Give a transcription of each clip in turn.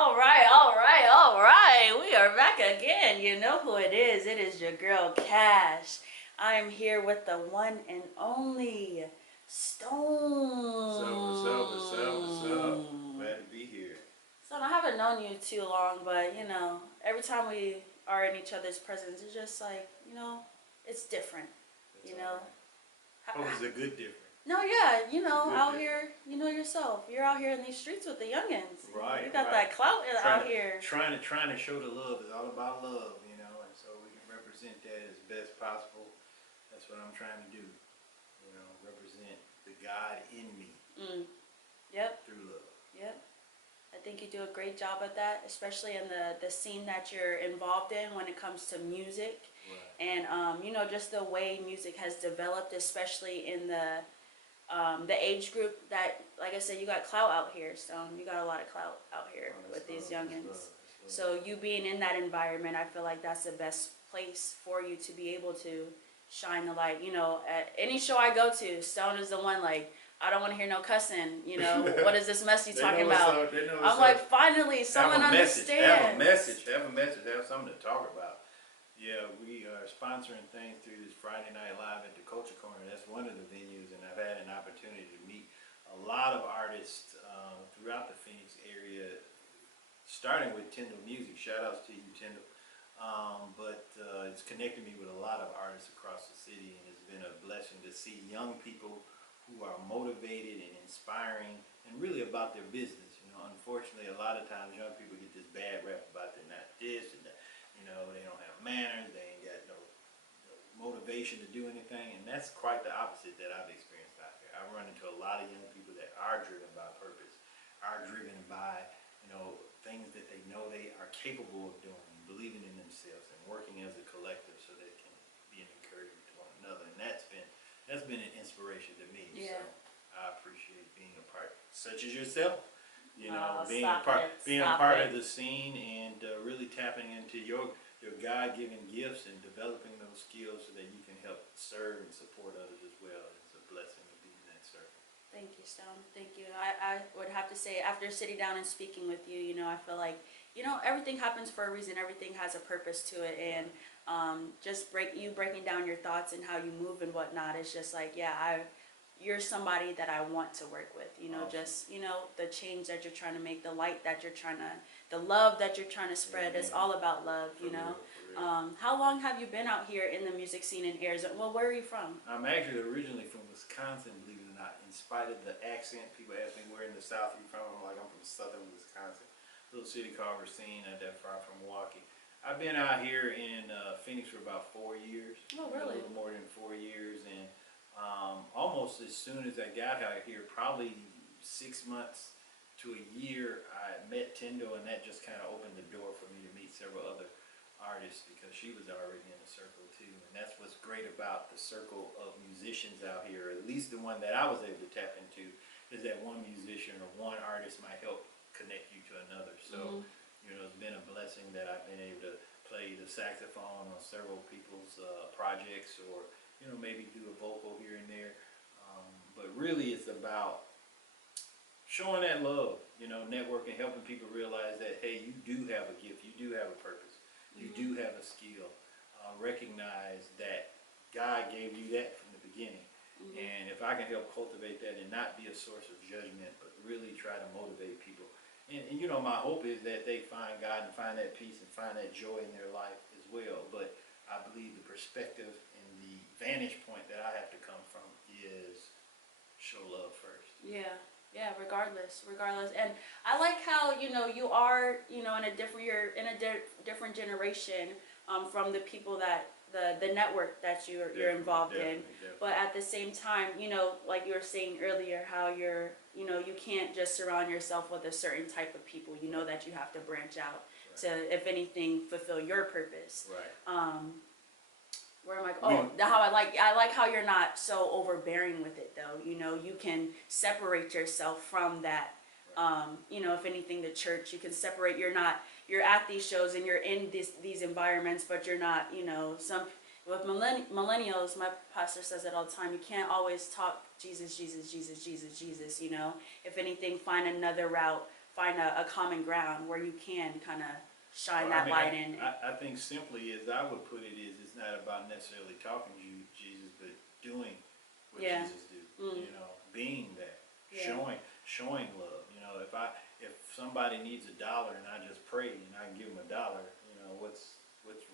All right. We are back again. You know who it is. It is your girl, Cash. I'm here with the one and only Stone. What's up? Glad to be here. Stone, I haven't known you too long, but, every time we are in each other's presence, it's just like, it's different, That's you know. right. Oh, it's a good difference. No, yeah, out difference. here, you know yourself. You're out here in these streets with the youngins. Right. You got right. that clout out here. Trying to show the love. It's all about love, and so we can represent that as best possible. That's what I'm trying to do. Represent the God in me. Yep. Through love. Yep. I think you do a great job at that, especially in the scene that you're involved in when it comes to music. Right. And, just the way music has developed, especially in the age group that, like I said, you got clout out here, Stone. You got a lot of clout out here with these youngins. So you being in that environment, I feel like that's the best place for you to be able to shine the light. At any show I go to, Stone is the one like, I don't want to hear no cussing. What is this mess you talking about? I'm like, finally, someone understands. Have a message. Have something to talk about. Yeah, we are sponsoring things through this Friday Night Live at the Culture Corner. That's one of the venues, and I've had an opportunity to meet a lot of artists throughout the Phoenix area, starting with Tyndall Music. Shout outs to you, Tyndall. But it's connected me with a lot of artists across the city, and it's been a blessing to see young people who are motivated and inspiring and really about their business. Unfortunately, a lot of times young people get this bad rap about they're not this and that. They don't have manners, they ain't got no motivation to do anything, and that's quite the opposite that I've experienced out there. I run into a lot of young people that are driven by purpose, are driven by, things that they know they are capable of doing, believing in themselves and working as a collective so they can be an encouragement to one another. And that's been an inspiration to me. Yeah. So I appreciate being a part, such as yourself. Being a part of the scene and really tapping into your God-given gifts and developing those skills so that you can help serve and support others as well. It's a blessing to be in that circle. Thank you, Stone. Thank you. I would have to say, after sitting down and speaking with you, I feel like, everything happens for a reason. Everything has a purpose to it. And just breaking down your thoughts and how you move and whatnot, it's just like, you're somebody that I want to work with, Awesome. Just, the change that you're trying to make, the light that you're trying to, the love that you're trying to spread. It's all about love, For real. How long have you been out here in the music scene in Arizona? Well, where are you from? I'm actually originally from Wisconsin, believe it or not. In spite of the accent, people ask me where in the South are you from. I'm like, I'm from southern Wisconsin, little city called Racine, not that far from Milwaukee. I've been out here in Phoenix for about 4 years. Oh, really? A little more than 4 years, and almost as soon as I got out here, probably 6 months to a year, I met Tyndall, and that just kind of opened the door for me to meet several other artists because she was already in the circle too. And that's what's great about the circle of musicians out here, at least the one that I was able to tap into, is that one musician or one artist might help connect you to another. So, it's been a blessing that I've been able to play the saxophone on several people's projects, or maybe do a vocal here and there. But really it's about showing that love, networking, helping people realize that, hey, you do have a gift, you do have a purpose, you do have a skill. Recognize that God gave you that from the beginning. And if I can help cultivate that and not be a source of judgment, but really try to motivate people. And my hope is that they find God and find that peace and find that joy in their life as well. But I believe the perspective and the vantage point that I have to come from is show love first. Yeah, regardless. And I like how, you are, in a different generation from the people that, the network that you're involved in. But at the same time, like you were saying earlier, how you can't just surround yourself with a certain type of people. That you have to branch out to, if anything, fulfill your purpose. Right. Where I'm like, I like how you're not so overbearing with it though. You can separate yourself from that. If anything, the church, you can separate. You're at these shows and you're in these environments, but you're not, with millennials, my pastor says it all the time, you can't always talk Jesus. If anything, find another route, find a common ground where you can kind of shine Well, I that mean, light in. I think simply as I would put it is, it's not about necessarily talking to Jesus, but doing what Yeah. Jesus do. Mm. You know, being that, Yeah. showing love. You know, if somebody needs $1 and I just pray and I give them $1, you know, what's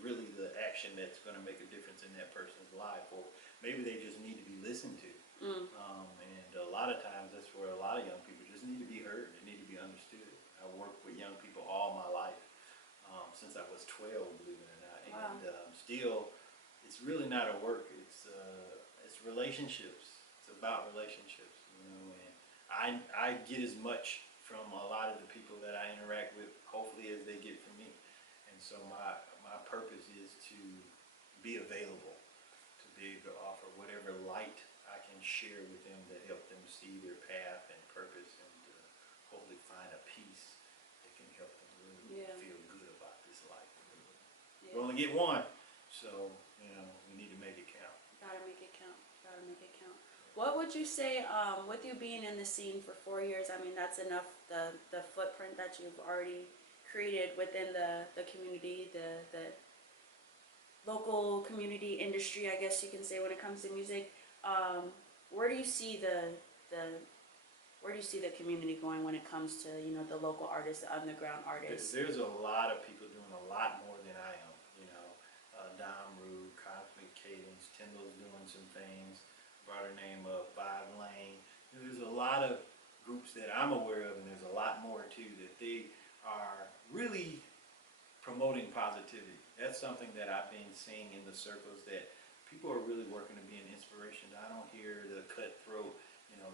really the action that's going to make a difference in that person's life? Or maybe they just need to be listened to. Mm. And a lot of times that's where a lot of young people just need to be heard. They need to be understood. I worked with young people all my life. Since I was 12, believe it or not, Wow. and still, it's really not a work. It's relationships. It's about relationships, you know. And I get as much from a lot of the people that I interact with, hopefully, as they get from me. And so my purpose is to be available, to be able to offer whatever light I can share with them to help them see their path and purpose, and hopefully find a peace that can help them really Yeah. feel good about this life. Yeah. We only get one, so you know we need to make it count. Gotta make it count. Gotta make it count. What would you say, with you being in the scene for 4 years? I mean, that's enough. The footprint that you've already created within the community, the local community industry, I guess you can say, when it comes to music. Where do you see the community going when it comes to, you know, the local artists, the underground artists? There's a lot of people doing a lot more than I am. You know, Dom Rude, Cosmic Cadence, Tyndall's doing some things. Brought her name up, Bob Lane. You know, there's a lot of groups that I'm aware of, and there's a lot more too, that they are really promoting positivity. That's something that I've been seeing in the circles, that people are really working to be an inspiration. I don't hear the cutthroat, you know,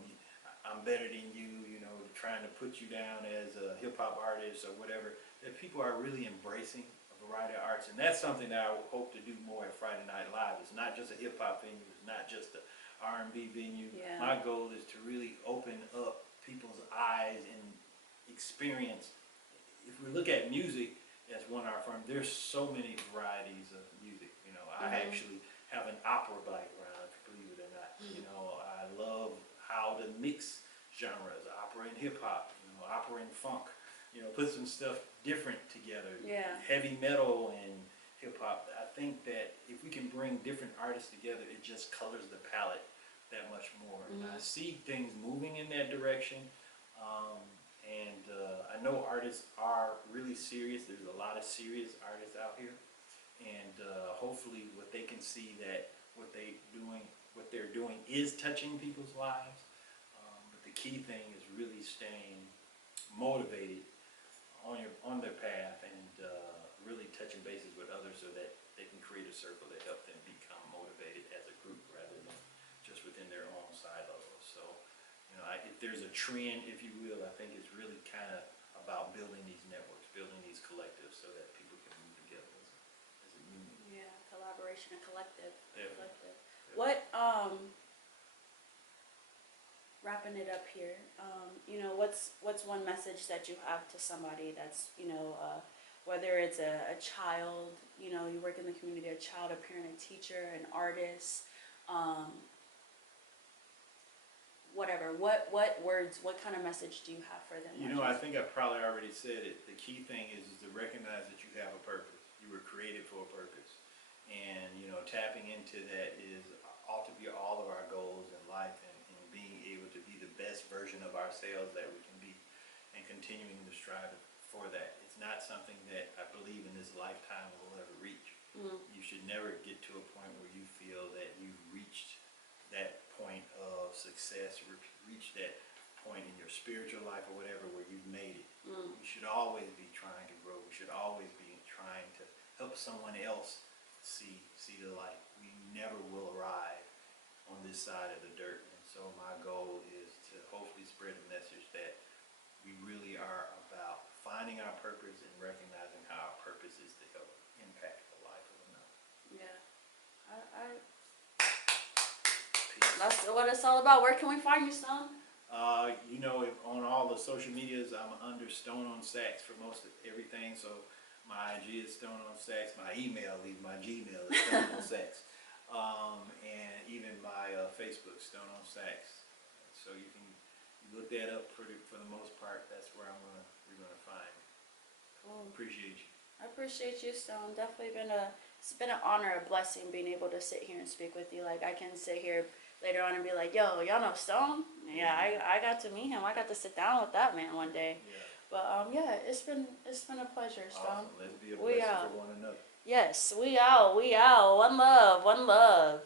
I'm better than you, you know, trying to put you down as a hip-hop artist or whatever. That people are really embracing a variety of arts, and that's something that I hope to do more at Friday Night Live. It's not just a hip-hop venue, it's not just a R&B venue. Yeah. My goal is to really open up people's eyes and experience. If we look at music as one art form, there's so many varieties of music. You know, I actually have an opera background, believe it or not. You know, I love how to mix genres, opera and hip hop, you know, opera and funk. You know, put some stuff different together. Yeah. Heavy metal and hip hop. I think that if we can bring different artists together, it just colors the palette that much more. And I see things moving in that direction. I know artists are really serious. There's a lot of serious artists out here, and hopefully, what they can see, that what they're doing is touching people's lives. But the key thing is really staying motivated on their path, and really touching bases with others so that they can create a circle that helps them become motivated as a group rather than just within their own silos. So, you know, if there's a trend, if you will, I think it's really kind of about building these networks, building these collectives so that people can move together as a unit. Yeah, collaboration and collective. Definitely. Collective. What, wrapping it up here, you know, what's one message that you have to somebody that's, you know, whether it's a child, you know, you work in the community, a child, a parent, a teacher, an artist, whatever, what words, what kind of message do you have for them? You know, I think I probably already said it. The key thing is to recognize that you have a purpose. You were created for a purpose. And, you know, tapping into that ought to be all of our goals in life, and being able to be the best version of ourselves that we can be, and continuing to strive for that. It's not something that I believe in this lifetime we'll ever reach. You should never get to a point where you feel that you've reached that point of success, reached that point in your spiritual life or whatever where you've made it. You should always be trying to grow. We should always be trying to help someone else see the light. We never will arrive on this side of the dirt. And so my goal is to hopefully spread a message that we really are about finding our purpose and recognizing how our purpose is to help impact the life of another. Yeah, that's what it's all about. Where can we find you, Stone? You know, on all the social medias, I'm under Stone on Sax for most of everything. So my IG is Stone on Sax. My email, my Gmail is Stone on Sax. And even my Facebook, Stone on Sax. So you can look that up for the most part. That's where I'm going to you're gonna find. Cool. Appreciate you. I appreciate you, Stone. Definitely it's been an honor, a blessing being able to sit here and speak with you. Like I can sit here later on and be like, yo, y'all know Stone? Yeah, I got to meet him. I got to sit down with that man one day. Yeah. But yeah, it's been a pleasure, Stone. Awesome. Let's be a We blessing out. for one another. Yes, we out. One love, one love.